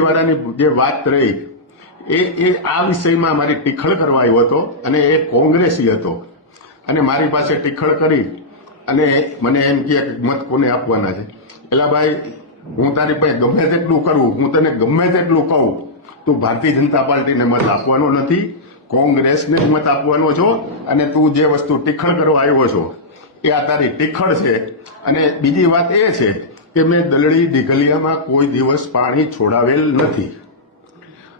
વાળાની જે વાત રહી એ આ વિષયમાં મારી ટીખળ કરવા આવ્યો હતો અને એ કોંગ્રેસી હતો અને મારી પાસે ટીખળ કરી અને મને એમ કહે કે મત કોને આપવાના છે. એલા ભાઈ, હું તારી પાસે ગમે તેટલું કરું, હું તને ગમે તેટલું કહું, તું ભારતીય જનતા પાર્ટીને મત આપવાનો નથી, કોંગ્રેસને જ મત આપવાનો છો. અને તું જે વસ્તુ ટીખળ કરવા આવ્યો છો એ આ તારી ટીખળ છે. અને બીજી વાત એ છે કે મેં દલડી ઢીઘલિયામાં કોઈ દિવસ પાણી છોડાવેલ નથી.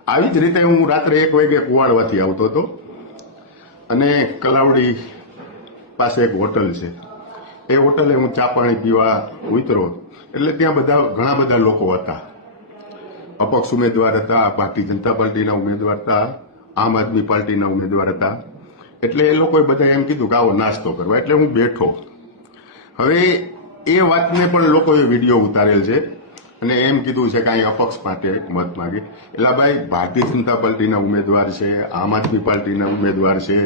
આવી જ રીતે હું રાત્રે 1 વાગે કુવાડવાથી આવતો હતો અને કલાવડી પાસે એક હોટલ છે. એ હોટલે હું ચા પાણી પીવા ઉતરો એટલે ત્યાં ઘણા બધા લોકો હતા. અપક્ષ ઉમેદવાર હતા, ભારતીય જનતા પાર્ટીના ઉમેદવાર હતા, આમ આદમી પાર્ટીના ઉમેદવાર હતા. એટલે એ લોકોએ બધા એમ કીધું કે આવો નાસ્તો કરવા. એટલે હું બેઠો. હવે એ વાતને પણ લોકોએ વિડીયો ઉતારેલ છે અને એમ કીધું છે કે અહીં અપક્ષ માટે મત માગે. એટલે ભાઈ, ભારતીય જનતા પાર્ટીના ઉમેદવાર છે, આમ આદમી પાર્ટીના ઉમેદવાર છે,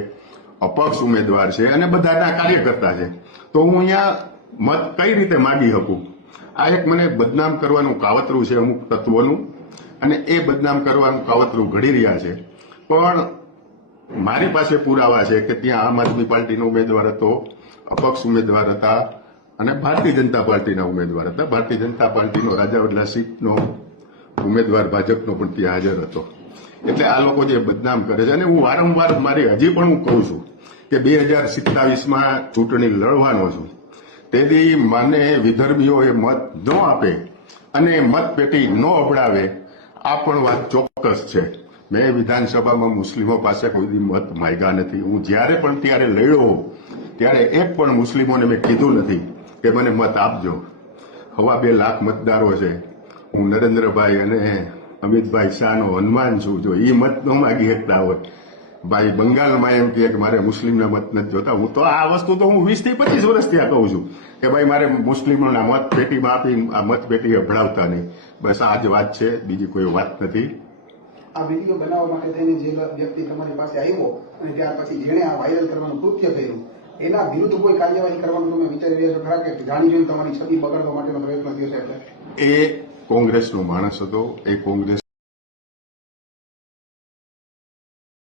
અપક્ષ ઉમેદવાર છે અને બધાના કાર્યકર્તા છે. તો હું અહીંયા મત કઈ રીતે માગી શકું? આ એક મને બદનામ કરવાનું કાવતરું છે અમુક તત્વોનું, અને એ બદનામ કરવાનું કાવતરું ઘડી રહ્યા છે. પણ મારી પાસે પુરાવા છે કે ત્યાં આમ આદમી પાર્ટીનો ઉમેદવાર હતો, અપક્ષ ઉમેદવાર હતા અને ભારતીય જનતા પાર્ટીના ઉમેદવાર હતા. ભારતીય જનતા પાર્ટીનો રાજાવડલા સીટનો ઉમેદવાર ભાજપનો પણ ત્યાં હાજર હતો. એટલે આ લોકો જે બદનામ કરે છે, અને હું વારંવાર હજી પણ હું કહું છું કે 2027માં ચૂંટણી લડવાનો છું. તેથી મને વિધર્મીઓએ મત ન આપે અને મતપેટી ન અબડાવે, આ પણ વાત ચોક્કસ છે. મેં વિધાનસભામાં મુસ્લિમો પાસે કોઈ દી મત માંગ્યા નથી. હું જ્યારે પણ ત્યારે લડ્યો ત્યારે એક પણ મુસ્લિમોને મેં કીધું નથી કે મને મત આપજો. 2.25 લાખ મતદારો છે. હું નરેન્દ્રભાઈ અને અમિતભાઈ શાહનો હનુમાન છું. જો એ મત ન માગી શકતા હોય, ભાઈ બંગાળમાં એમ કહે કે મારે મુસ્લિમના મત નથી જોતા, હું તો આ વસ્તુ તો હું 20 થી 25 વર્ષથી આ કહું છું કે ભાઈ મારે મુસ્લિમોના મત પેટીમાં આપી આ મત પેટી ભળાવતા નહીં. બસ આ જ વાત છે, બીજી કોઈ વાત નથી. આ વિડીયો બનાવવા માટે થઈને જે વ્યક્તિ તમારી પાસે આવ્યો અને ત્યાર પછી જેણે આ વાયરલ કરવાનું કૃત્ય કર્યું, એના વિરુદ્ધ કોઈ કાર્યવાહી કરવાનું તમે વિચારી રહ્યા છો ખરા, કે જાણી જોઈને તમારી છબી બગાડવા માટેનો પ્રયત્ન થયો છે? એટલે એ કોંગ્રેસનો માણસ હતો. એ કોંગ્રેસ